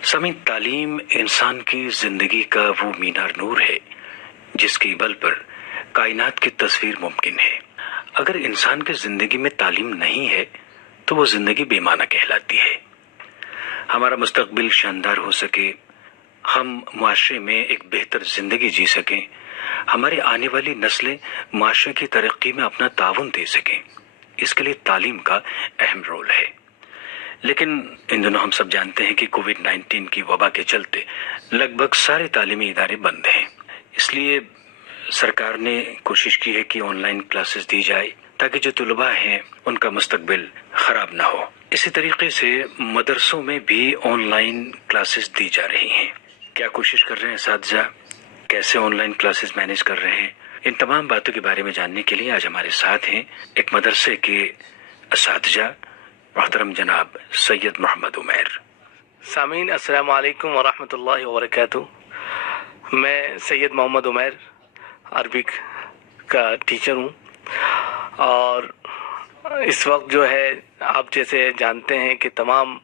सामीन, तालीम इंसान की जिंदगी का वो मीनार नूर है जिसकी बल पर कायनात की तस्वीर मुमकिन है। अगर इंसान की जिंदगी में तालीम नहीं है तो वो जिंदगी बेमाना कहलाती है। हमारा मुस्तकबिल शानदार हो सके, हम मुआशरे में एक बेहतर जिंदगी जी सकें, हमारी आने वाली नस्लें मुआशरे की तरक्की में अपना ताउन दे सकें, इसके लिए तालीम का अहम रोल है। लेकिन इन दिनों हम सब जानते हैं कि कोविड-19 की वबा के चलते लगभग सारे तालीमी इदारे बंद हैं। इसलिए सरकार ने कोशिश की है कि ऑनलाइन क्लासेस दी जाए ताकि जो तुलबा हैं उनका मुस्तकबिल खराब ना हो। इसी तरीके से मदरसों में भी ऑनलाइन क्लासेस दी जा रही हैं। क्या कोशिश कर रहे हैं असातिज़ा, कैसे ऑनलाइन क्लासेस मैनेज कर रहे हैं, इन तमाम बातों के बारे में जानने के लिए आज हमारे साथ हैं एक मदरसे के असातिज़ा मोहतरम जनाब सैयद मोहम्मद उमैर। सामीन, अस्सलाम वालेकुम व रहमतुल्लाहि व बरकातुहू। मैं सैयद मोहम्मद उमैर अरबिक का टीचर हूँ और इस वक्त जो है आप जैसे जानते हैं कि तमाम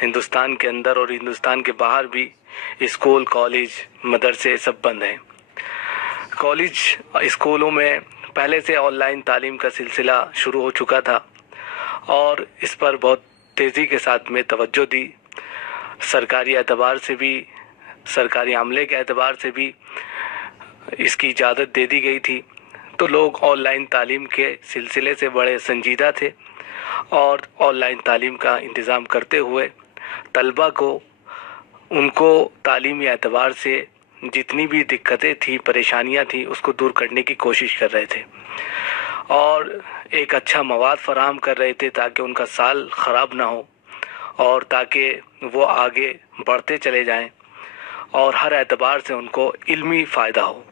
हिंदुस्तान के अंदर और हिंदुस्तान के बाहर भी स्कूल, कॉलेज, मदरसे सब बंद हैं। कॉलेज, स्कूलों में पहले से ऑनलाइन तालीम का सिलसिला शुरू हो चुका था और इस पर बहुत तेज़ी के साथ में तवज्जो दी। सरकारी एतबार से भी, सरकारी अमले के एतबार से भी इसकी इजाज़त दे दी गई थी, तो लोग ऑनलाइन तालीम के सिलसिले से बड़े संजीदा थे और ऑनलाइन तालीम का इंतज़ाम करते हुए तलबा को उनको तालीमी एतबार से जितनी भी दिक्कतें थी, परेशानियां थी, उसको दूर करने की कोशिश कर रहे थे और एक अच्छा मवाद फराहम कर रहे थे ताकि उनका साल ख़राब ना हो और ताकि वो आगे बढ़ते चले जाएं और हर एतबार से उनको इल्मी फ़ायदा हो।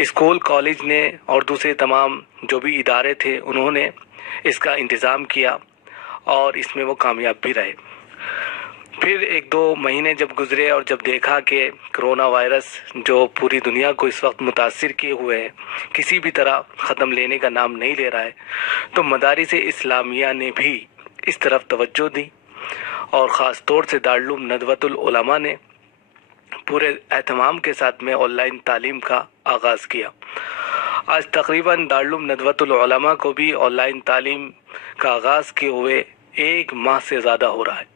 स्कूल, कॉलेज ने और दूसरे तमाम जो भी इदारे थे उन्होंने इसका इंतज़ाम किया और इसमें वो कामयाब भी रहे। फिर 1-2 महीने जब गुज़रे और जब देखा कि कोरोना वायरस जो पूरी दुनिया को इस वक्त मुतासिर किए हुए है, किसी भी तरह ख़त्म लेने का नाम नहीं ले रहा है, तो मदारिस इस्लामिया ने भी इस तरफ तवज्जो दी और ख़ास तौर से दारुल नदवतुल उलमा ने पूरे एहतमाम के साथ में ऑनलाइन तालीम का आगाज़ किया। आज तकरीबन दारुल नदवतुल उलमा को भी ऑनलाइन तालीम का आगाज़ किए हुए 1 माह से ज़्यादा हो रहा है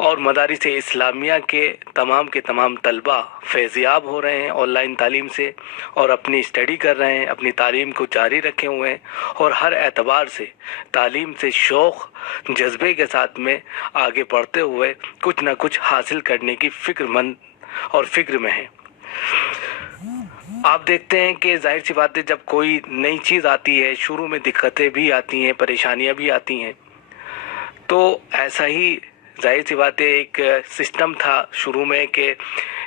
और मदारिस इस्लामिया के तमाम तलबा फैज़याब हो रहे हैं ऑनलाइन तालीम से और अपनी स्टडी कर रहे हैं, अपनी तालीम को जारी रखे हुए हैं और हर एतबार से तालीम से शौक़, जज्बे के साथ में आगे बढ़ते हुए कुछ ना कुछ हासिल करने की फ़िक्रमंद और फ़िक्र में हैं। आप देखते हैं कि ज़ाहिर सी बात है, जब कोई नई चीज़ आती है शुरू में दिक्कतें भी आती हैं, परेशानियां भी आती हैं, तो ऐसा ही ज़ाहिर सी बात है एक सिस्टम था शुरू में कि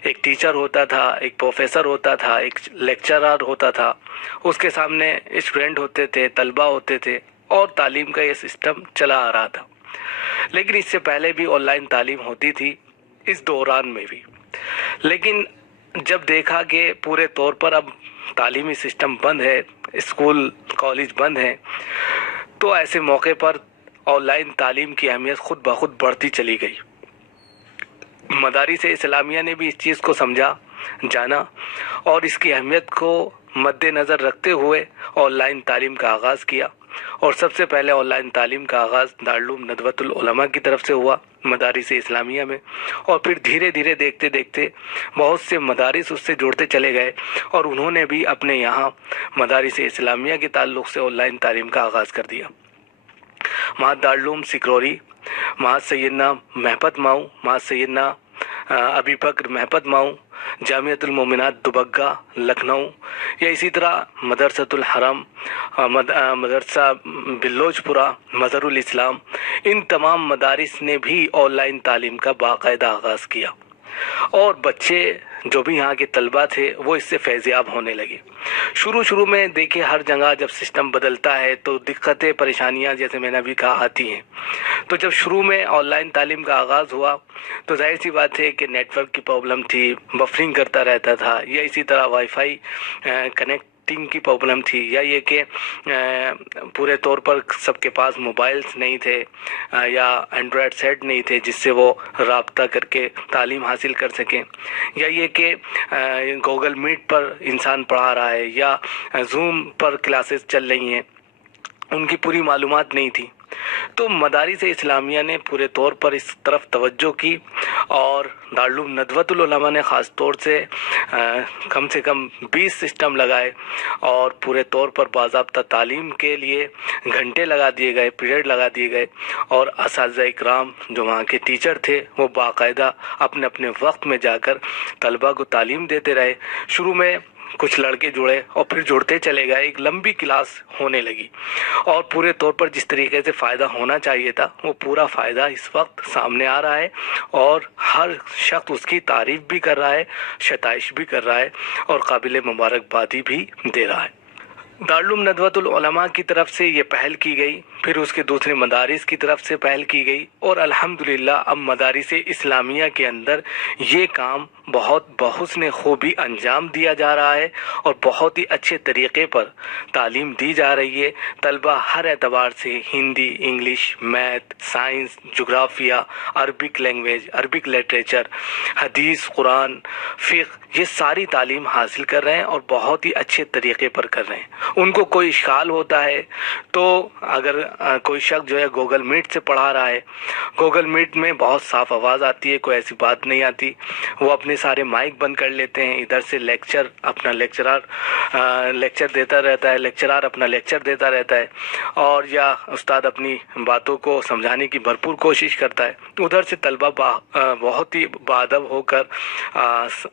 एक टीचर होता था, एक प्रोफेसर होता था, एक लेक्चरर होता था, उसके सामने स्टूडेंट होते थे, तलबा होते थे और तालीम का ये सिस्टम चला आ रहा था। लेकिन इससे पहले भी ऑनलाइन तालीम होती थी, इस दौरान में भी। लेकिन जब देखा कि पूरे तौर पर अब तालीमी सिस्टम बंद है, स्कूल, कॉलेज बंद हैं, तो ऐसे मौके पर ऑनलाइन तालीम की अहमियत खुद ब खुद बढ़ती चली गई। मदारिस इस्लामिया ने भी इस चीज़ को समझा, जाना और इसकी अहमियत को मद्देनज़र रखते हुए ऑनलाइन तालीम का आगाज़ किया और सबसे पहले ऑनलाइन तालीम का आगाज़ दारुल नदवतुल उलमा की तरफ से हुआ मदारिस इस्लामिया में और फिर धीरे धीरे देखते देखते बहुत से मदारिस उससे जुड़ते चले गए और उन्होंने भी अपने यहाँ मदारिस इस्लामिया के ताल्लुक़ से ऑनलाइन तालीम का आगाज़ कर दिया। महाद दारुल सिकरौरी, महाद सैयदना महपत माऊ, महाद सैयदना अबी बकर महपत माऊ, जामियतुल मोमिनात दुबग्गा लखनऊ, या इसी तरह मदरसतुल हरम, मदरसा बिल्लोचपुरा, मज़हरुल इस्लाम, इन तमाम मदारिस ने भी ऑनलाइन तालीम का बाकायदा आगाज़ किया और बच्चे जो भी यहाँ के तलबा थे वो इससे फैज़याब होने लगे। शुरू में देखिए हर जगह जब सिस्टम बदलता है तो दिक्कतें, परेशानियाँ जैसे मैंने अभी कहा आती हैं। तो जब शुरू में ऑनलाइन तालीम का आगाज़ हुआ तो जाहिर सी बात है कि नेटवर्क की प्रॉब्लम थी, बफरिंग करता रहता था, या इसी तरह वाईफाई कनेक्ट की प्रॉब्लम थी, या ये कि पूरे तौर पर सबके पास मोबाइल्स नहीं थे या एंड्रॉयड सेट नहीं थे जिससे वो राब्ता करके तालीम हासिल कर सकें, या ये कि गूगल मीट पर इंसान पढ़ा रहा है या जूम पर क्लासेस चल रही हैं, उनकी पूरी मालूमात नहीं थी। तो मदारिस इस्लामिया ने पूरे तौर पर इस तरफ तवज्जो की और दारुल नदवतुल उलमा ने ख़ास तौर से कम 20 सिस्टम लगाए और पूरे तौर पर बाज़ाब्ता तालीम के लिए घंटे लगा दिए गए, पीरियड लगा दिए गए, और असातिज़ा इकराम जो वहाँ के टीचर थे वो बाकायदा अपने अपने वक्त में जाकर तलबा को तालीम देते रहे। शुरू में कुछ लड़के जुड़े और फिर जुड़ते चले गए, एक लंबी क्लास होने लगी और पूरे तौर पर जिस तरीके से फ़ायदा होना चाहिए था वो पूरा फ़ायदा इस वक्त सामने आ रहा है और हर शख्स उसकी तारीफ़ भी कर रहा है, शताइश भी कर रहा है और काबिल मुबारकबादी भी दे रहा है। दारुल नदवतुल उलमा की तरफ से ये पहल की गई, फिर उसके दूसरे मदारिस की तरफ से पहल की गई और अल्हम्दुलिल्लाह अब मदारिस इस्लामिया के अंदर ये काम बहुत बहुस्न खूबी अंजाम दिया जा रहा है और बहुत ही अच्छे तरीक़े पर तालीम दी जा रही है। तलबा हर एतबार से हिंदी, इंग्लिश, मैथ, साइंस, जोग्राफिया, अरबिक लैंग्वेज, अरबिक लिटरेचर, हदीस, कुरान, फ़िक़्ह, ये सारी तालीम हासिल कर रहे हैं और बहुत ही अच्छे तरीक़े पर कर रहे हैं। उनको कोई इश्काल होता है तो अगर कोई शख्स जो है गूगल मीट से पढ़ा रहा है, गूगल मीट में बहुत साफ़ आवाज़ आती है, कोई ऐसी बात नहीं आती, वो अपने सारे माइक बंद कर लेते हैं, इधर से लेक्चरार अपना लेक्चर देता रहता है और या उस्ताद अपनी बातों को समझाने की भरपूर कोशिश करता है, उधर से तलबा बहुत ही बाअदब होकर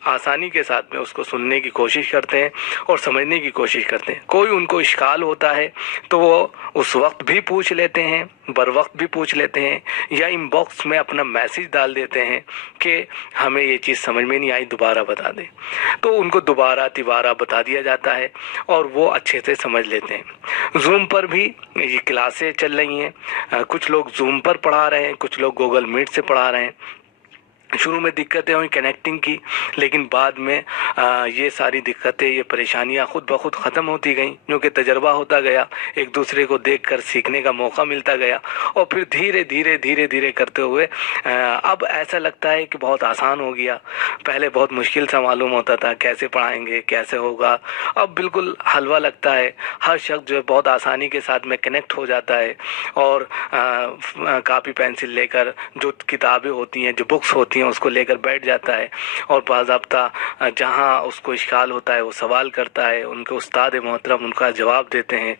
आसानी के साथ में उसको सुनने की कोशिश करते हैं और समझने की कोशिश करते हैं। कोई उनको इश्काल होता है तो वो उस वक्त भी पूछ लेते हैं, बर वक्त भी पूछ लेते हैं या इनबॉक्स में अपना मैसेज डाल देते हैं कि हमें ये चीज़ समझ में नहीं आई, दोबारा बता दें, तो उनको दोबारा तिबारा बता दिया जाता है और वो अच्छे से समझ लेते हैं। जूम पर भी ये क्लासें चल रही हैं, कुछ लोग जूम पर पढ़ा रहे हैं, कुछ लोग गूगल मीट से पढ़ा रहे हैं। शुरू में दिक्कतें हुई कनेक्टिंग की, लेकिन बाद में ये सारी दिक्कतें, ये परेशानियां खुद ब खुद ख़त्म होती गईं, क्योंकि तजर्बा होता गया, एक दूसरे को देखकर सीखने का मौका मिलता गया और फिर धीरे धीरे करते हुए अब ऐसा लगता है कि बहुत आसान हो गया। पहले बहुत मुश्किल सा मालूम होता था, कैसे पढ़ाएंगे, कैसे होगा, अब बिल्कुल हलवा लगता है। हर शख्स जो है बहुत आसानी के साथ में कनेक्ट हो जाता है और कापी पेंसिल लेकर जो किताबें होती हैं, जो बुक्स होती हैं, उसको लेकर बैठ जाता है और बाज़ाब्ता जहाँ उसको इश्काल होता है वो सवाल करता है, उनके उस्ताद मोहतरम उनका जवाब देते हैं,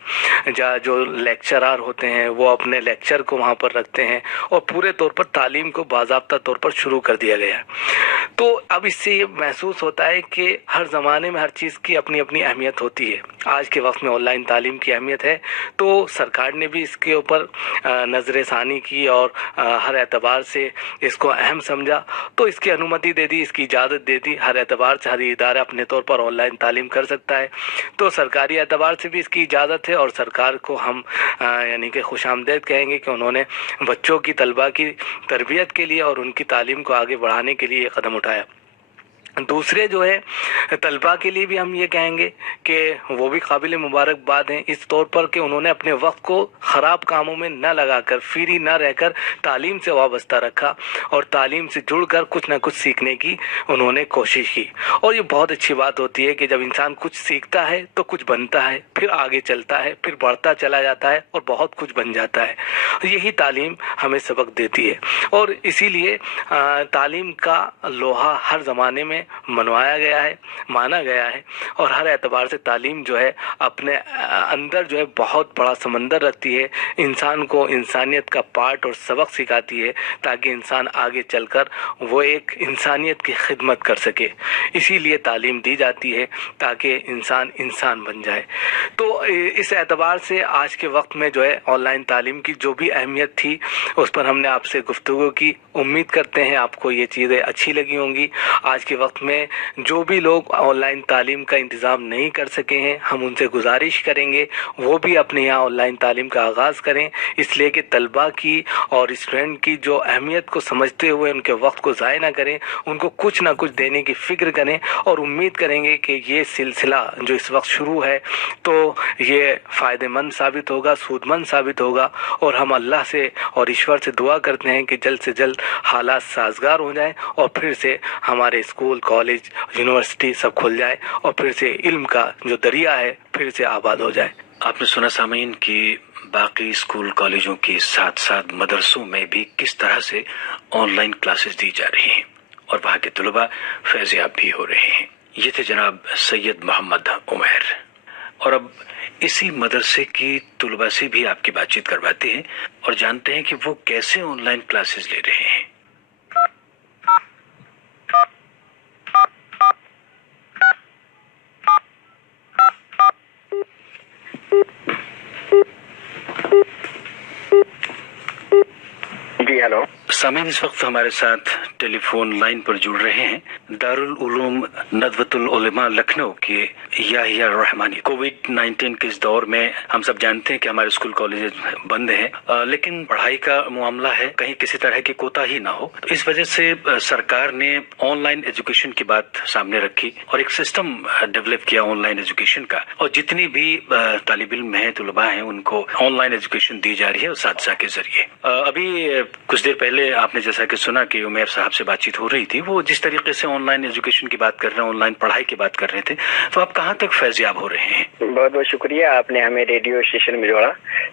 जो लेक्चरार होते हैं वो अपने लेक्चर को वहाँ पर रखते हैं और पूरे तौर पर तालीम को बाज़ाब्ता तौर पर शुरू कर दिया गया है। तो अब इससे ये महसूस होता है कि हर ज़माने में हर चीज़ की अपनी अपनी अहमियत होती है। आज के वक्त में ऑनलाइन तालीम की अहमियत है, तो सरकार ने भी इसके ऊपर नज़र सानी की और हर एतबार से इसको अहम समझा, तो इसकी अनुमति दे दी, इसकी इजाज़त दे दी। हर एतबार से हर इदारा अपने तौर पर ऑनलाइन तालीम कर सकता है, तो सरकारी एतबार से भी इसकी इजाज़त है और सरकार को हम यानी कि खुशामदीद कहेंगे कि उन्होंने बच्चों की, तलबा की तरबियत के लिए और उनकी तालीम को आगे बढ़ाने के लिए ये कदम उठाया। दूसरे जो है तलबा के लिए भी हम ये कहेंगे कि वो भी काबिल मुबारकबाद हैं इस तौर पर कि उन्होंने अपने वक्त को ख़राब कामों में न लगाकर, फ्री न रहकर तालीम से वाबस्ता रखा और तालीम से जुड़कर कुछ ना कुछ सीखने की उन्होंने कोशिश की। और ये बहुत अच्छी बात होती है कि जब इंसान कुछ सीखता है तो कुछ बनता है, फिर आगे चलता है, फिर बढ़ता चला जाता है और बहुत कुछ बन जाता है। यही तालीम हमें सबक देती है और इसीलिए तालीम का लोहा हर ज़माने में मनवाया गया है, माना गया है और हर एतबार से तालीम जो है अपने अंदर जो है बहुत बड़ा समंदर रखती है, इंसान को इंसानियत का पार्ट और सबक सिखाती है ताकि इंसान आगे चलकर वो एक इंसानियत की खिदमत कर सके। इसीलिए तालीम दी जाती है ताकि इंसान बन जाए। तो इस एतबार से आज के वक्त में जो है ऑनलाइन तालीम की जो भी अहमियत थी उस पर हमने आपसे गुफ्तगू की। उम्मीद करते हैं आपको ये चीज़ें अच्छी लगी होंगी। आज के वक्त وقت میں جو بھی لوگ آن لائن تعلیم کا انتظام نہیں کر سکے ہیں، ہم ان سے گزارش کریں گے وہ بھی اپنے یہاں آن لائن تعلیم کا آغاز کریں، اس لیے کہ طلباء کی اور اسٹوڈنٹ کی جو اہمیت کو سمجھتے ہوئے ان کے وقت کو ضائع نہ کریں، ان کو کچھ نہ کچھ دینے کی فکر کریں، اور امید کریں گے کہ یہ سلسلہ جو اس وقت شروع ہے تو یہ فائدہ مند ثابت ہوگا، سود مند ثابت ہوگا، اور ہم اللہ سے اور ایشور سے دعا کرتے ہیں کہ جلد سے جلد حالات سازگار ہو جائیں اور پھر سے ہمارے اسکول، کالج، یونیورسٹی سب کھل جائے اور پھر سے علم کا جو دریا ہے پھر سے آباد ہو جائے۔ آپ نے سنا سامعین کہ باقی اسکول کالجوں کے ساتھ ساتھ مدرسوں میں بھی کس طرح سے آن لائن کلاسز دی جا رہی ہیں اور وہاں کے طلباء فیض یاب بھی ہو رہے ہیں۔ یہ تھے جناب سید محمد عمیر، اور اب اسی مدرسے کی طلباء سے بھی آپ کی بات چیت کرواتے ہیں اور جانتے ہیں کہ وہ کیسے آن لائن کلاسز لے رہے ہیں۔ جی ہلو سامعین، اس وقت ہمارے ساتھ ٹیلی فون لائن پر جڑ رہے ہیں دارالعلوم ندوۃ العلماء لکھنؤ کے یحییٰ رحمانی۔ کووڈ 19 کے اس دور میں ہم سب جانتے ہیں کہ ہمارے اسکول کالج بند ہیں، لیکن پڑھائی کا معاملہ ہے، کہیں کسی طرح کی کوتاہی نہ ہو، تو اس وجہ سے سرکار نے آن لائن ایجوکیشن کی بات سامنے رکھی اور ایک سسٹم ڈیولپ کیا آن لائن ایجوکیشن کا، اور جتنی بھی طالب علم ہیں، طلباء ہیں، ان کو آن لائن ایجوکیشن دی جا رہی ہے اساتذہ کے ذریعے۔ ابھی کچھ دیر پہلے آپ نے جیسا کہ سنا کہ عمیر صاحب سے بات چیت ہو رہی تھی، وہ جس طریقے سے آن لائن ایجوکیشن کی بات کر رہے ہیں، آن لائن پڑھائی کی بات کر رہے تھے، تو آپ کہاں تک فیض یاب ہو رہے ہیں؟ بہت بہت شکریہ، آپ نے ہمیں ریڈیو اسٹیشن میں جوڑا۔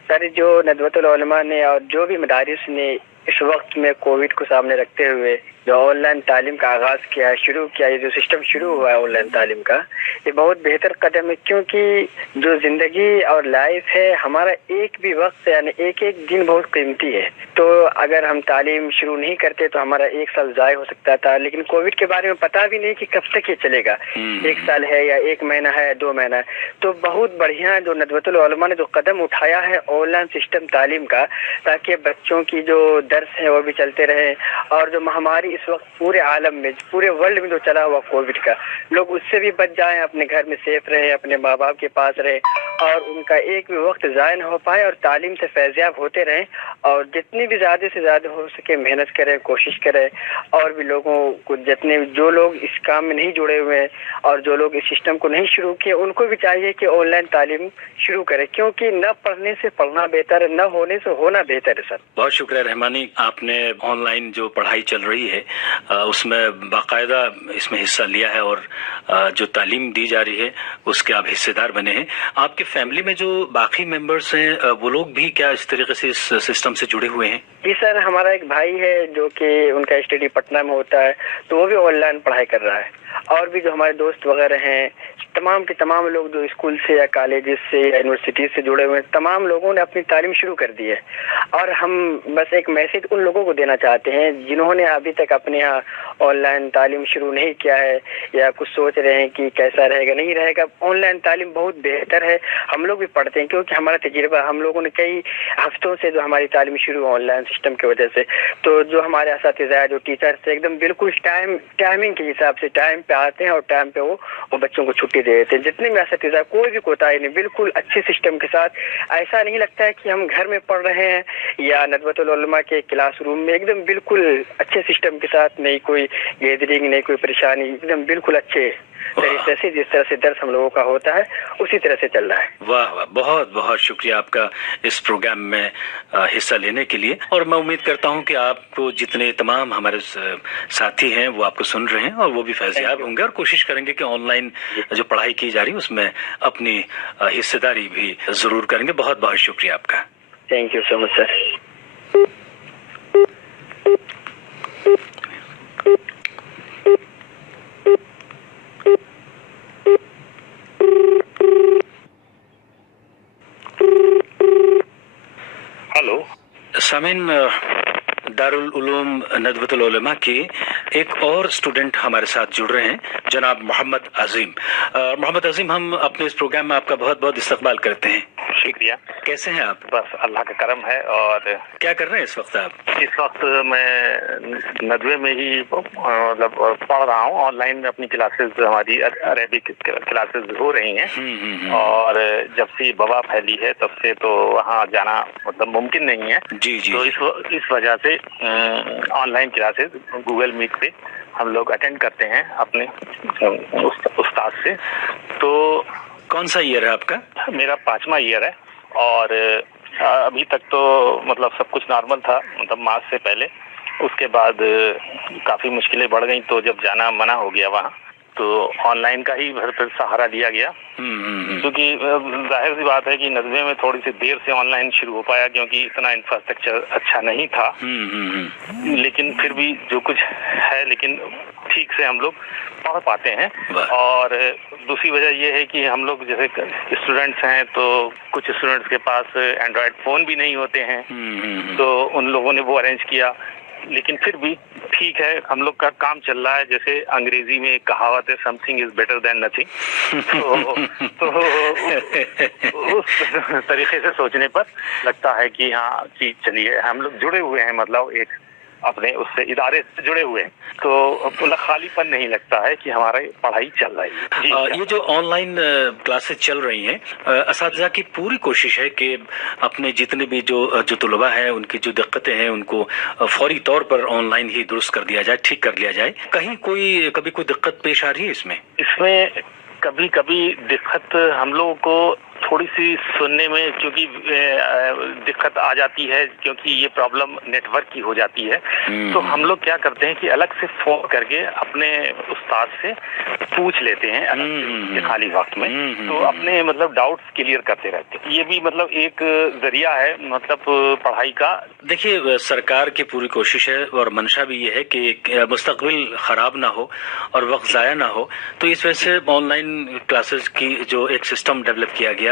سر، جو ندوۃ العلماء نے اور جو بھی مدارس نے اس وقت میں کووڈ کو سامنے رکھتے ہوئے جو آن لائن تعلیم کا آغاز کیا، شروع کیا، یہ جو سسٹم شروع ہوا ہے آن لائن تعلیم کا، یہ بہت بہتر قدم ہے، کیونکہ جو زندگی اور لائف ہے، ہمارا ایک بھی وقت یعنی ایک ایک دن بہت قیمتی ہے، تو اگر ہم تعلیم شروع نہیں کرتے تو ہمارا ایک سال ضائع ہو سکتا تھا، لیکن کووڈ کے بارے میں پتہ بھی نہیں کہ کب تک یہ چلے گا، ایک سال ہے یا ایک مہینہ ہے یا 2 مہینہ ہے، تو بہت بڑھیا جو ندوۃ العلماء نے جو قدم اٹھایا ہے آن لائن سسٹم تعلیم کا، تاکہ بچوں کی جو درس ہیں وہ بھی چلتے رہیں، اور جو مہاماری اس وقت پورے عالم میں، پورے ورلڈ میں جو چلا ہوا کووڈ کا، لوگ اس سے بھی بچ جائیں، اپنے گھر میں سیف رہیں، اپنے ماں باپ کے پاس رہیں، اور ان کا ایک بھی وقت ضائع نہ ہو پائے، اور تعلیم سے فیضیاب ہوتے رہیں، اور جتنی بھی زیادہ سے زیادہ ہو سکے محنت کریں، کوشش کریں، اور بھی لوگوں کو جو لوگ اس کام میں نہیں جڑے ہوئے ہیں اور جو لوگ اس سسٹم کو نہیں شروع کیے، ان کو بھی چاہیے کہ آن لائن تعلیم شروع کریں، کیونکہ نہ پڑھنے سے پڑھنا بہتر ہے، نہ ہونے سے ہونا بہتر ہے۔ سر بہت شکریہ رحمانی، آپ نے آن لائن جو پڑھائی چل رہی ہے اس میں باقاعدہ اس میں حصہ لیا ہے، اور جو تعلیم دی جا رہی ہے اس کے آپ حصے دار بنے ہیں۔ آپ کے فیملی میں جو باقی ممبرس ہیں وہ لوگ بھی کیا اس طریقے سے اس سسٹم سے جڑے ہوئے ہیں؟ جی سر، ہمارا ایک بھائی ہے جو کہ ان کا اسٹڈی پٹنہ میں ہوتا ہے، تو وہ بھی آن لائن پڑھائی کر رہا ہے، اور بھی جو ہمارے دوست وغیرہ ہیں، تمام کے تمام لوگ جو اسکول سے یا کالجز سے یا یونیورسٹیز سے جڑے ہوئے ہیں، تمام لوگوں نے اپنی تعلیم شروع کر دی ہے، اور ہم بس ایک میسج ان لوگوں کو دینا چاہتے ہیں جنہوں نے ابھی تک اپنے یہاں آن لائن تعلیم شروع نہیں کیا ہے، یا کچھ سوچ رہے ہیں کہ کیسا رہے گا نہیں رہے گا۔ آن لائن تعلیم بہت بہتر ہے، ہم لوگ بھی پڑھتے ہیں، کیونکہ ہمارا تجربہ، ہم لوگوں نے کئی ہفتوں سے جو ہماری تعلیم شروع آن لائن سسٹم کی وجہ سے، تو جو ہمارے اساتذہ، جو ٹیچرس ایک دم بالکل ٹائمنگ کے حساب سے ٹائم پہ آتے ہیں، اور ٹائم پہ وہ بچوں کو چھٹی دے دیتے ہیں، جتنے بھی اساتذہ، کوئی بھی کوتاہی نہیں، بالکل اچھے سسٹم کے ساتھ، ایسا نہیں لگتا ہے کہ ہم گھر میں پڑھ رہے ہیں یا ندوۃ العلماء کے کلاس روم میں، ایک دم بالکل اچھے سسٹم کے ساتھ، نہیں کوئی گیدرنگ، نہیں کوئی پریشانی، ایک دم بالکل اچھے طریقے سے جس طرح سے درس ہم لوگوں کا ہوتا ہے اسی طرح سے چل رہا ہے۔ واہ واہ، بہت بہت شکریہ آپ کا اس پروگرام میں حصہ لینے کے لیے، اور میں امید کرتا ہوں کہ آپ کو جتنے تمام ہمارے ساتھی ہیں وہ آپ کو سن رہے ہیں، اور وہ بھی فیض یاب ہوں گے، اور کوشش کریں گے کہ آن لائن جو پڑھائی کی جا رہی ہے اس میں اپنی حصے داری بھی ضرور کریں گے۔ بہت بہت شکریہ آپ کا۔ Thank you so much sir. Hello سامعین، دارالعلوم ندوۃ العلماء کے ایک اور اسٹوڈنٹ ہمارے ساتھ جڑ رہے ہیں، جناب محمد عظیم۔ محمد عظیم، ہم اپنے اس پروگرام میں آپ کا بہت بہت استقبال کرتے ہیں۔ शुक्रिया। कैसे हैं आप? बस अल्लाह का करम है। और क्या कर रहे हैं इस वक्त आप? इस वक्त मैं नदवे में ही मतलब पढ़ रहा हूँ। ऑनलाइन अपनी क्लासेस, हमारी अरेबिक क्लासेस हो रही हैं। और जब से वबा फैली है तब से तो वहाँ जाना मतलब मुमकिन नहीं है। जी जी। तो इस वजह से ऑनलाइन क्लासेस गूगल मीट पे हम लोग अटेंड करते हैं अपने उस्ताद से। तो कौन सा ईयर है आपका? मेरा 5वां ईयर है। और अभी तक तो मतलब सब कुछ नॉर्मल था, मतलब मार्च से पहले। उसके बाद काफ़ी मुश्किलें बढ़ गई, तो जब जाना मना हो गया वहाँ, तो ऑनलाइन का ही फिर सहारा लिया गया। क्योंकि जाहिर सी बात है कि नदवे में थोड़ी सी देर से ऑनलाइन शुरू हो पाया, क्योंकि इतना इंफ्रास्ट्रक्चर अच्छा नहीं था। लेकिन फिर भी जो कुछ है, लेकिन ठीक से हम लोग पढ़ पाते हैं। और दूसरी वजह यह है कि हम लोग जैसे स्टूडेंट्स हैं, तो कुछ स्टूडेंट्स के पास एंड्रॉयड फ़ोन भी नहीं होते हैं, तो उन लोगों ने वो अरेंज किया। लेकिन फिर भी ठीक है, हम लोग का काम चल रहा है। जैसे अंग्रेजी में एक कहावत है, something is better than nothing. तो उस तरीके से सोचने पर लगता है कि हाँ चीज चलिए, हम लोग जुड़े हुए हैं, मतलब एक अपने उससे इदारे से जुड़े हुए हैं, तो खालीपन नहीं लगता है कि हमारा पढ़ाई चल रही है। ये जो ऑनलाइन क्लासेस चल रही हैं, असातिज़ा की पूरी कोशिश है कि अपने जितने भी जो तलबा हैं, उनकी जो दिक्कतें हैं, उनको फौरी तौर पर ऑनलाइन ही दुरुस्त कर दिया जाए, ठीक कर लिया जाए। कहीं कभी कोई दिक्कत पेश आ रही है इसमें कभी कभी दिक्कत हम लोगों को थोड़ी सी सुनने में, क्योंकि दिक्कत आ जाती है, क्योंकि ये प्रॉब्लम नेटवर्क की हो जाती है। तो हम लोग क्या करते हैं कि अलग से फोन करके अपने उस्ताद से पूछ लेते हैं अलग से खाली वक्त में, तो अपने मतलब डाउट्स क्लियर करते रहते हैं। ये भी मतलब एक जरिया है मतलब पढ़ाई का। देखिए, सरकार की पूरी कोशिश है और मंशा भी ये है कि मुस्तकबिल खराब ना हो और वक्त ज़ाया ना हो। तो इस वजह से ऑनलाइन क्लासेस की जो एक सिस्टम डेवलप किया गया,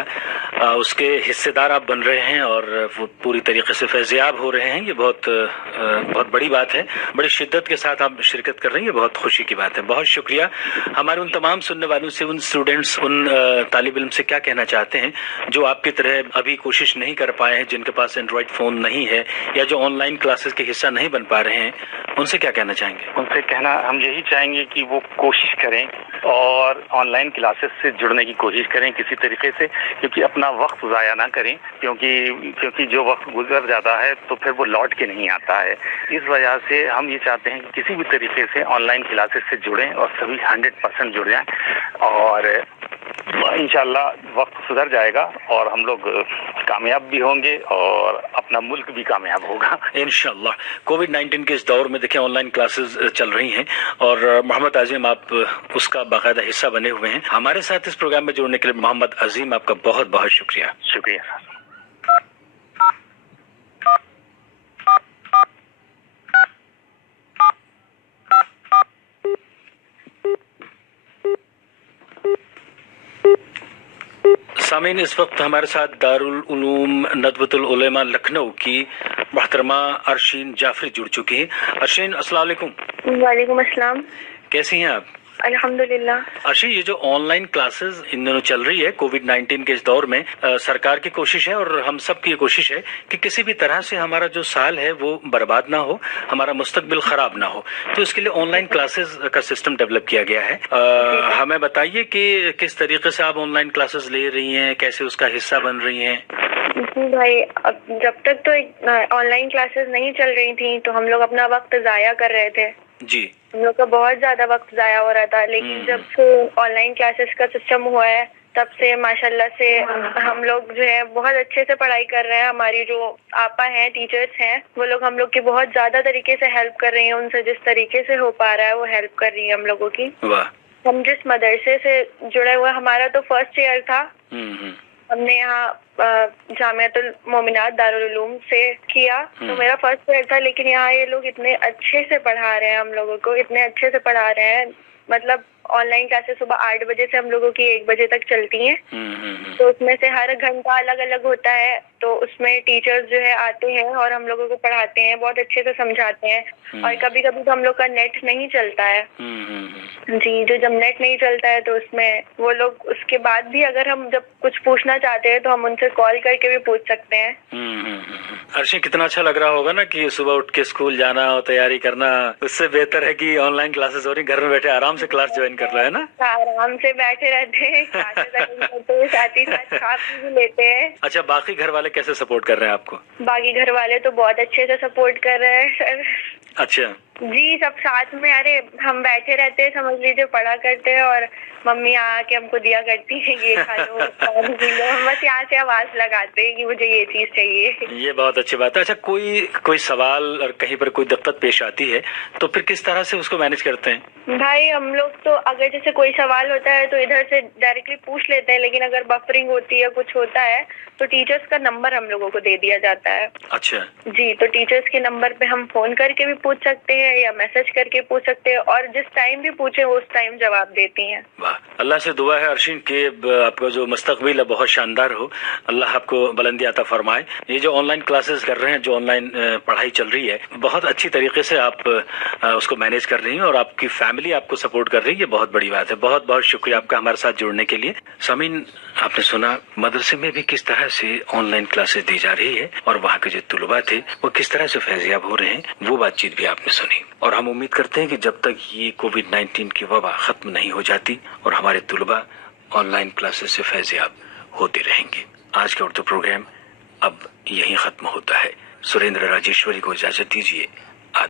उसके हिस्सेदार आप बन रहे हैं और वो पूरी तरीके से फैज़याब हो रहे हैं। ये बहुत बड़ी बात है। बड़ी शिद्दत के साथ आप शिरकत कर रहे हैं, ये बहुत खुशी की बात है। बहुत शुक्रिया। हमारे उन तमाम सुनने वालों से, उन स्टूडेंट्स, उन तालिब इल्म से क्या कहना चाहते हैं जो आपकी तरह अभी कोशिश नहीं कर पाए हैं, जिनके पास एंड्रॉयड फ़ोन नहीं है या जो ऑनलाइन क्लासेस के हिस्सा नहीं बन पा रहे हैं, उनसे क्या कहना चाहेंगे? उनसे कहना हम यही चाहेंगे कि वो कोशिश करें और ऑनलाइन क्लासेस से जुड़ने की कोशिश करें किसी तरीके से, क्योंकि अपना वक्त ज़ाया ना करें, क्योंकि जो वक्त गुजर जाता है तो फिर वो लौट के नहीं आता है। इस वजह से हम ये चाहते हैं कि किसी भी तरीके से ऑनलाइन क्लासेस से जुड़ें और सभी 100% जुड़ जाएं, और इंशाल्लाह वक्त सुधर जाएगा और हम लोग कामयाब भी होंगे और अपना मुल्क भी कामयाब होगा इंशाल्लाह। कोविड-19 के इस दौर में देखिए ऑनलाइन क्लासेस चल रही हैं और मोहम्मद अजीम आप उसका बाकायदा हिस्सा बने हुए हैं। हमारे साथ इस प्रोग्राम में जुड़ने के लिए मोहम्मद अजीम आपका बहुत बहुत शुक्रिया। शुक्रिया। सामीन, इस वक्त हमारे साथ दारुल उलूम नदवतुल उलेमा लखनऊ की मोहतरमा अरशीन जाफरी जुड़ चुकी हैं। अरशीन, अस्सलाम वालेकुम। वालेकुम अस्सलाम। कैसी हैं आप? अल्हम्दुलिल्लाह। अर्शी, ये जो ऑनलाइन क्लासेस इन दिनों चल रही है कोविड-19 के इस दौर में, सरकार की कोशिश है और हम सब की कोशिश है कि किसी भी तरह से हमारा जो साल है वो बर्बाद ना हो, हमारा मुस्तकबिल खराब ना हो। तो इसके लिए ऑनलाइन क्लासेस का सिस्टम डेवलप किया गया है। हमें बताइए कि किस तरीके से आप ऑनलाइन क्लासेस ले रही हैं, कैसे उसका हिस्सा बन रही हैं? जी भाई, अब जब तक तो ऑनलाइन क्लासेस नहीं चल रही थी तो हम लोग अपना वक्त जाया कर रहे थे जी। हम लोग का बहुत ज्यादा वक्त जाया हो रहा था। लेकिन जब से ऑनलाइन क्लासेस का सिस्टम हुआ है तब से माशाल्लाह से हम लोग जो है बहुत अच्छे से पढ़ाई कर रहे हैं। हमारी जो आपा हैं, टीचर्स हैं, वो लोग हम लोग की बहुत ज्यादा तरीके से हेल्प कर रही हैं। उनसे जिस तरीके से हो पा रहा है वो हेल्प कर रही है हम लोगों की। हम जिस मदरसे से जुड़े हुए, हमारा तो फर्स्ट ईयर था, हमने यहाँ जामियातुल मोमिनात दारुल उलूम से किया, तो मेरा फर्स्ट ईयर था। लेकिन यहाँ ये लोग इतने अच्छे से पढ़ा रहे हैं हम लोगों को, इतने अच्छे से पढ़ा रहे हैं, मतलब آن لائن کلاسز صبح 8 بجے سے ہم لوگوں کی 1 بجے تک چلتی ہیں. تو اس میں سے ہر گھنٹہ الگ الگ ہوتا ہے. تو اس میں ٹیچرز جو ہے آتے ہیں اور ہم لوگوں کو پڑھاتے ہیں, بہت اچھے سے سمجھاتے ہیں. اور کبھی کبھی تو ہم لوگ کا نیٹ نہیں چلتا ہے. جی, جب نیٹ نہیں چلتا ہے تو اس میں وہ لوگ اس کے بعد بھی اگر ہم جب کچھ پوچھنا چاہتے ہیں تو ہم ان سے کال کر کے بھی پوچھ سکتے ہیں. عرشی, کتنا اچھا لگ رہا ہوگا نا کہ صبح اٹھ کے اسکول جانا اور تیاری کرنا. اس سے بہتر ہے کہ آن لائن کلاسز ہو رہی, گھر میں بیٹھے آرام سے کلاس جوائن کر رہا ہے نا. آرام سے بیٹھے رہتے ہیں, ساتھ ہی ساتھ کھا پی بھی لیتے ہیں. اچھا, باقی گھر والے کیسے سپورٹ کر رہے ہیں آپ کو؟ باقی گھر والے تو بہت اچھے سے سپورٹ کر رہے ہیں سر. اچھا جی, سب ساتھ میں. ارے ہم بیٹھے رہتے ہیں, سمجھ لیجیے پڑھا کرتے ہیں, اور ممی آ کے ہم کو دیا کرتی ہیں یہ کھا لو پانی پی لو. ہم بس یہاں سے آواز لگاتے ہیں کہ مجھے یہ چیز چاہیے. یہ بہت اچھی بات ہے. اچھا, کوئی سوال اور کہیں پر کوئی دقت پیش آتی ہے تو پھر کس طرح سے اس کو مینج کرتے ہیں؟ بھائی ہم لوگ تو اگر جیسے کوئی سوال ہوتا ہے تو ادھر سے ڈائریکٹلی پوچھ لیتے ہیں, لیکن اگر بفرنگ ہوتی ہے کچھ ہوتا ہے تو ٹیچرز کا نمبر ہم لوگوں کو دے دیا جاتا ہے. اچھا جی, تو ٹیچرز کے نمبر پہ ہم فون کر کے بھی پوچھ سکتے ہیں یا میسج کر کے پوچھ سکتے ہیں, اور جس ٹائم بھی پوچھیں اس ٹائم جواب دیتی ہیں. واہ, اللہ سے دعا ہے ارشین کہ آپ کا جو مستقبل ہے بہت شاندار ہو. اللہ آپ کو بلندی عطا فرمائے. یہ جو آن لائن کلاسز کر رہے ہیں, جو آن لائن پڑھائی چل رہی ہے, بہت اچھی طریقے سے آپ اس کو مینیج کر رہی ہیں اور آپ کی فیملی آپ کو سپورٹ کر رہی ہے. یہ بہت بڑی بات ہے. بہت بہت شکریہ آپ کا ہمارے ساتھ جڑنے کے لیے. سامعین, آپ نے سنا مدرسے میں بھی کس طرح سے آن لائن کلاسز دی جا رہی ہے اور وہاں کے جو طلباء تھے وہ کس طرح سے فیضیاب ہو رہے ہیں, وہ بات چیت بھی آپ نے سنی. اور ہم امید کرتے ہیں کہ جب تک یہ کووڈ-19 کی وبا ختم نہیں ہو جاتی اور ہمارے طلباء آن لائن کلاسز سے فیضیاب ہوتے رہیں گے. آج کا اردو پروگرام اب یہیں ختم ہوتا ہے. سریندر راجیشوری کو اجازت دیجیے.